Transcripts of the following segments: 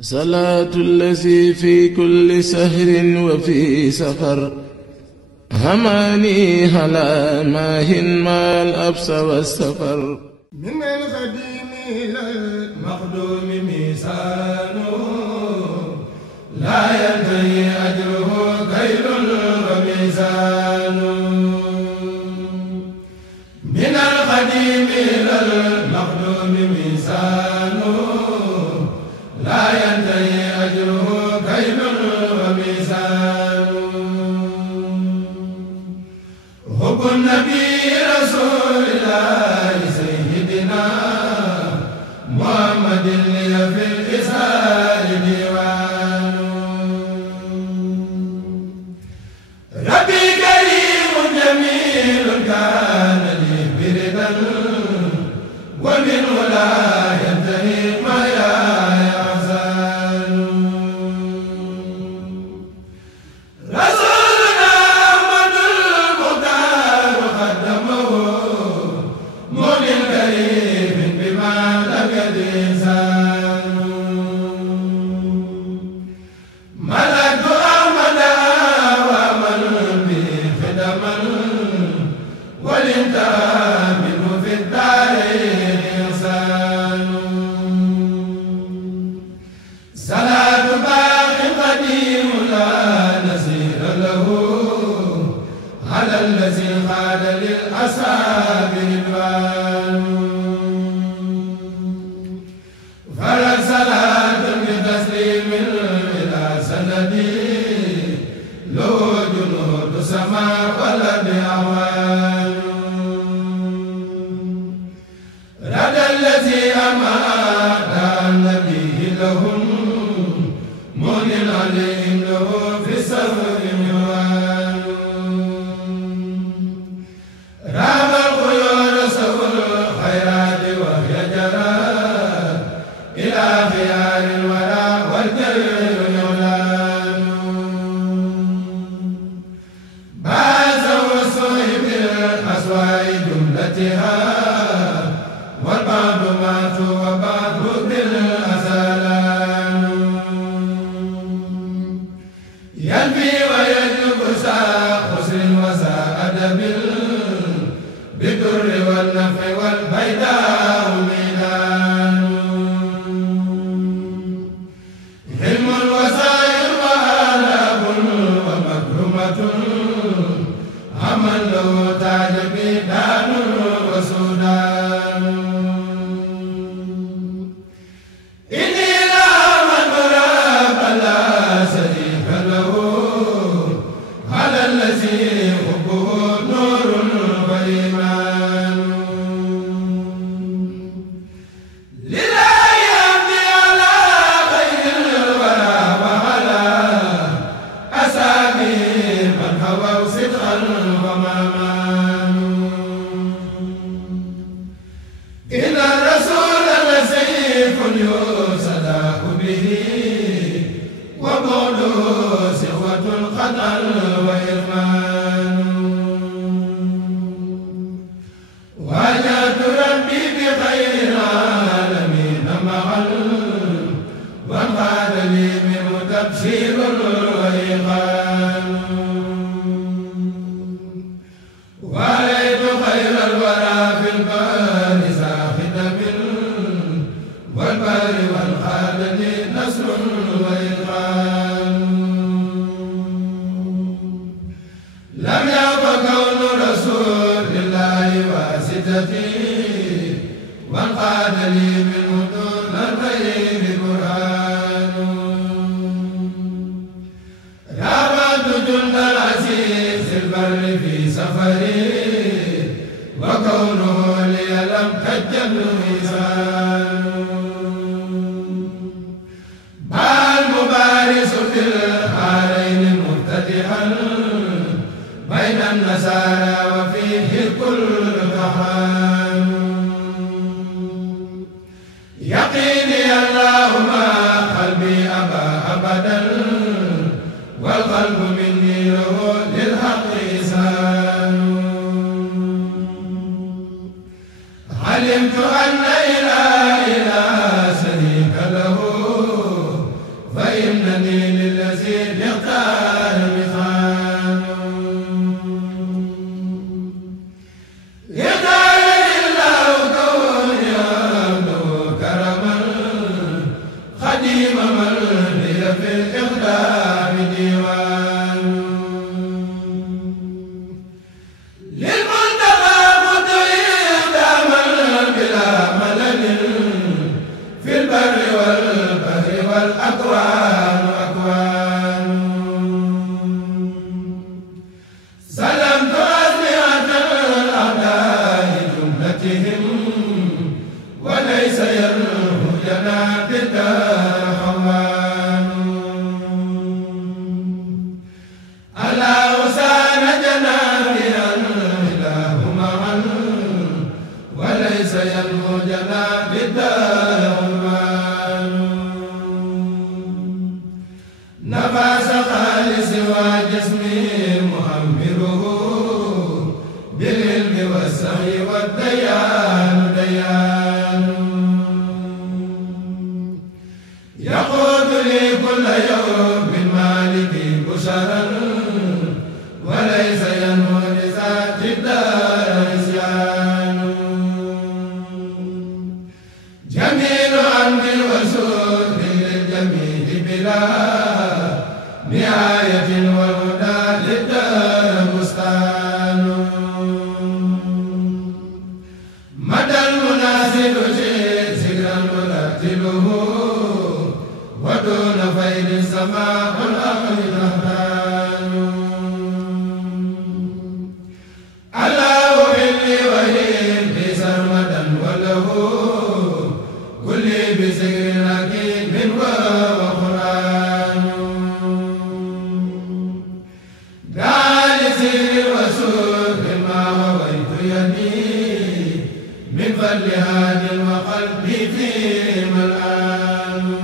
salaatu allazi fi kulli sahrin wa fi safar hamaani ala maahin maal absa wa safar min al-xadiimi ilal maxduumi miisaanu laa yantahi ajruhu kaylun wa miisaanu min al-xadiimi ilal maxduumi miisaanu laa yantahi ajruhu kaylun wa miisaanu hubbu nabi rasuulillaahi sayyidinaa muhammadin liya fil isaari diiwaanu rabbi kariimun jamiilun kaana li biridan wa minhu laa yantahi علمت أن لا إله شريك له خديم من هي في الإقدام ديوان للمنتقى مدعي داما بلا ملل في البر والبحر والأكوان أكوان سلمت أسمعة الأعداء جملتهم وليس يرهجنا بالدار خوان ألا أسان جنابيا الإله معا وليس يرهجنا بالدار خوان نفس خالص وجسمي مؤمره بالعلم والسعي والديان ديان يقود لي كل يوم بالمالك بشرا وليس ينمو لذات الدار عصيان جميل عمد وسود للجميل بلا نهاية والهدى للدار بستان مدى المنازل ذكرا مرتله ودون فيض سماء الأمر رهبان الله إني وهيم في سرمدا وله كل بذكر أكيد من وقرآن دعا لسير وسوء ما هويت يدي من فضل هادي وقلبي في ملآن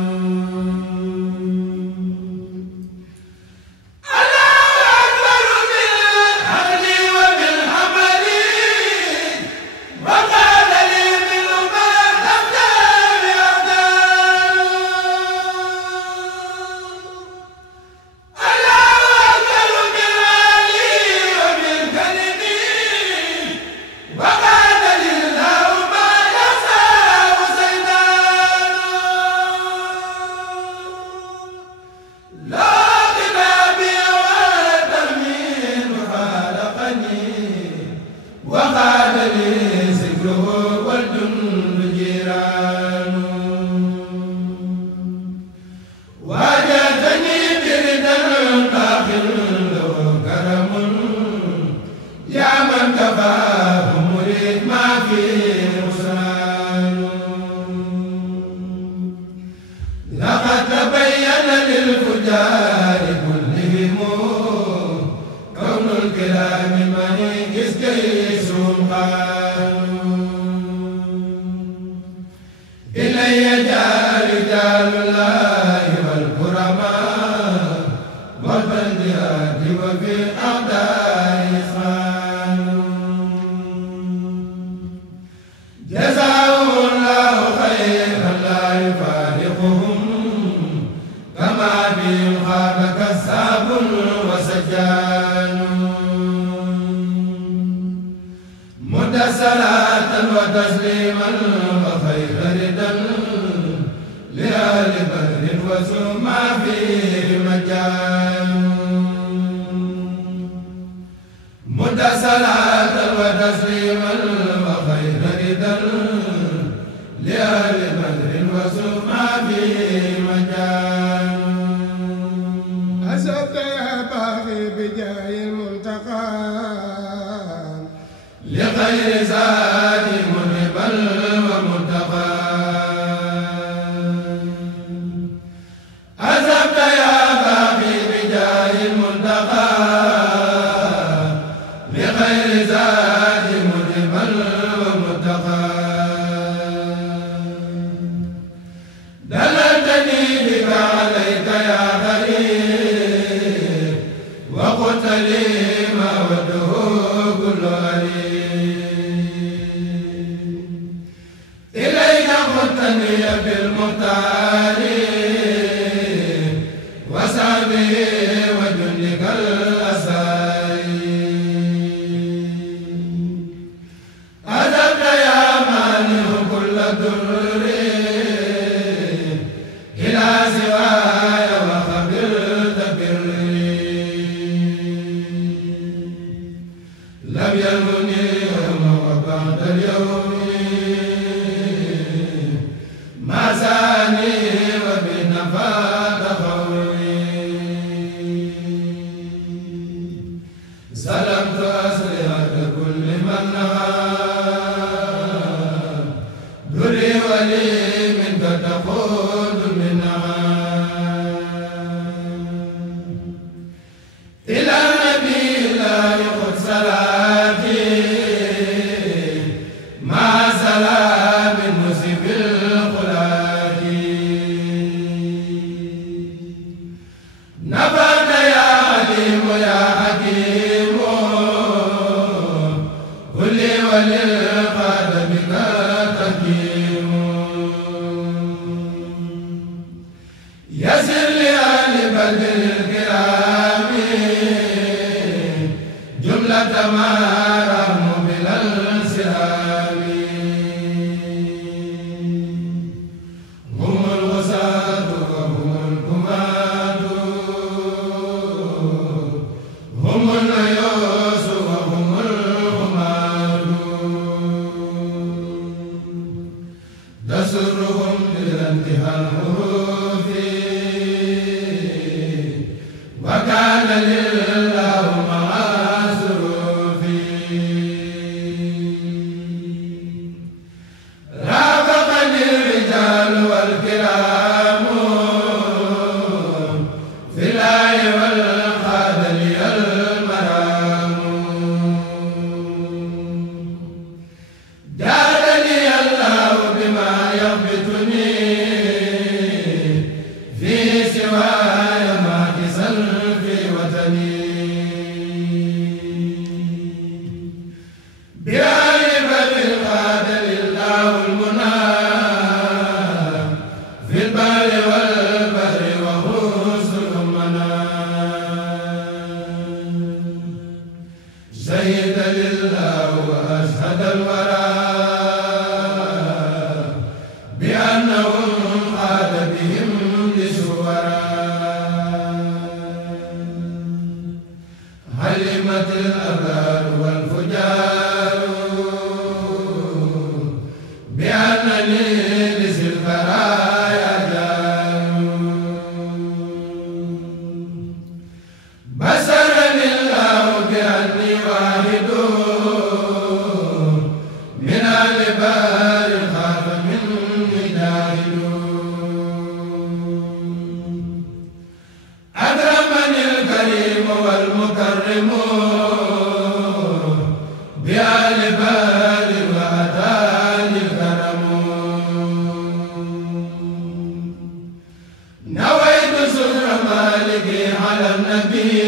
نويت سر مالكي على النبي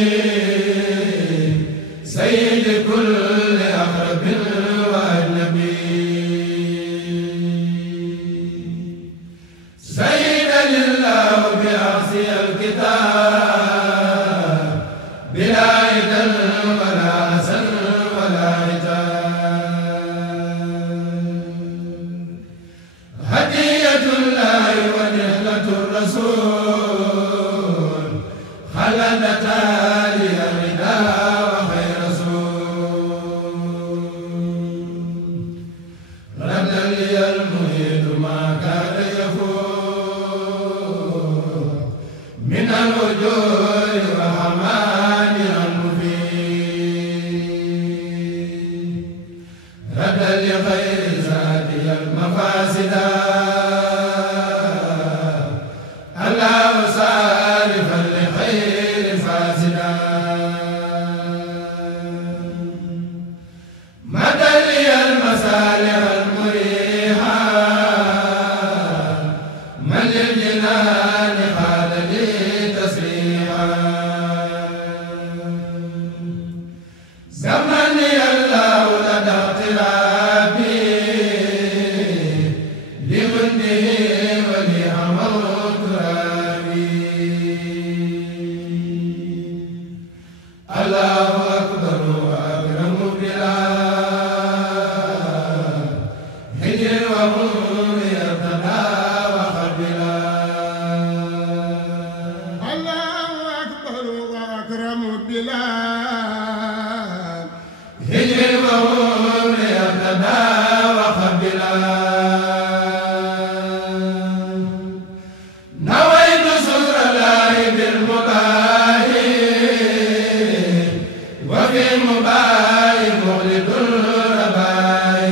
سيد كل أقرب وأجنبي سيد لله بأعصي الكتاب بلا إذن ولا أسن ولا عتاب هدية الله ونعمة الرسول خلدتا لي الرداء وخير رسول رد لي المهيد ما كان يفوت من الوجوه وحمان المفيد رد لخير ذاتي المفاسد الله صارفا لخير فاسدا مدى لي المصالح المريحة من للجنان قال لي تسريحا زمني الله لدى اغترابي لغنه ولعمل ترابي الله أكبر وأكرم بلا هجر ومر يرتدى وخبلا الله أكبر وأكرم بلا هجر ومر يرتدى وخبلا نويت سر الله بالمباح وفي المباح مخلد الرباح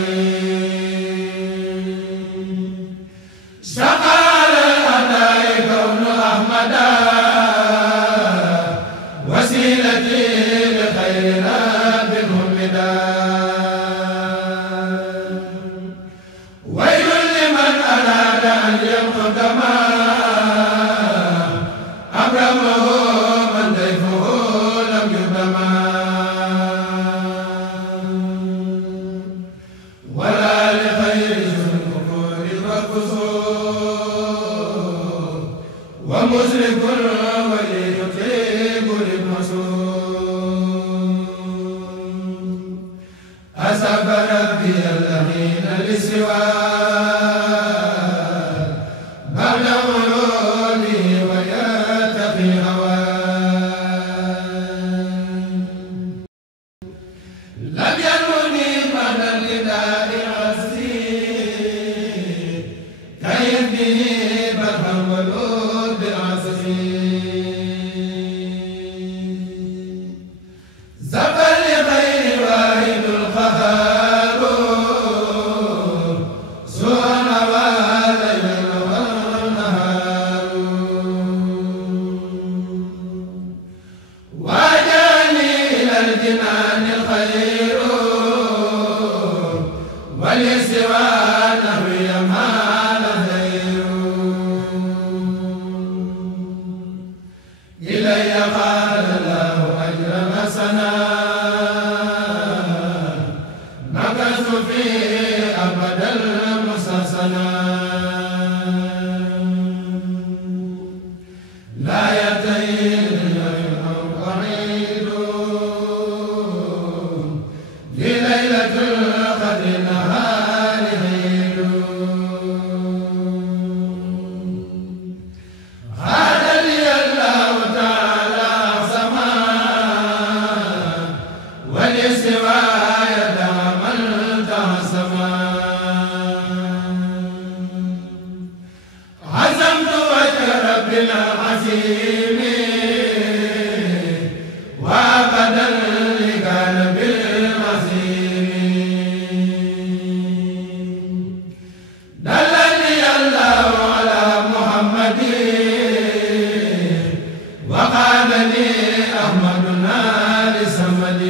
سقى على الأعداء كون أحمدا وسيلتي بخير رب محمدا ويل لمن أراد أن يقدما أبرمه من ضيفه لم يبرما ولا لخير الكفور والكسور ومشرك وليطيب للمسور أسب ربي اللعين للسواه بعد غلولي ويتقي هواه لم ينوني بعد النداء عزي كيدني برها ولود بالعزي زبر لغير واحد القهار سوى الليل والنهار واجاني إلى الجنان الخير ولسوى نحوي ما لدير إلي قال الله أجر حسنا مكثت فيه أبدا مسسنا لا يتين بعيد لليلة القدر نهار عيد هذا لي الله تعالى سما ولسواي دام التهسما عزمت وجه ربنا العظيم وابدا لكان بالمسير دلني الله على محمد وقادني أحمدنا لسمد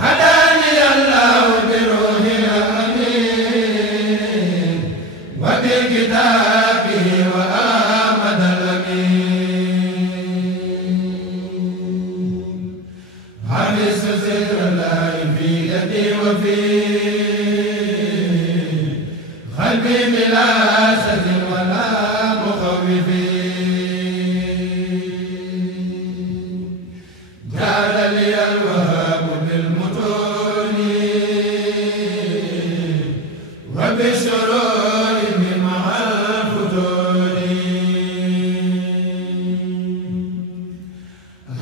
هداني الله بروح الأمين وبكتابه وآمد الأمين حفظت ذكر الله في يدي وفي قلبي بلا شك ولا مخوف جعل لي الوهاب بالمتون وبالشرور مع الفتون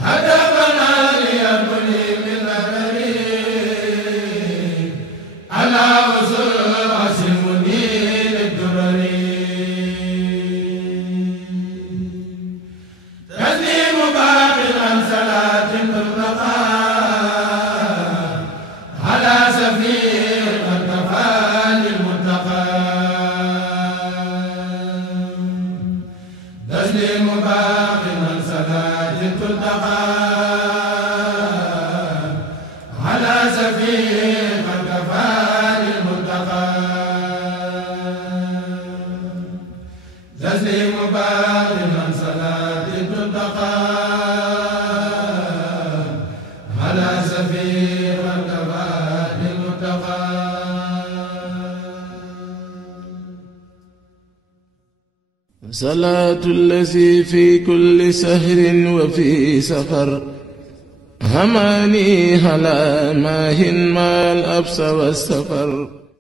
هدفنا ليبني من أثري على وصول عصمني للدرر تسليم باق عن صلاة تلقى على سفير قد كفى للمتقى تسليم باق عن صلاة تلقى على سفير قد كفى للمتقى تسليم باق عن صلاة تلقى على سفير قد كفى للمتقى صلاة الذي في كل سهر وفي سفر هماني هلا ماهن ما الأبس والسفر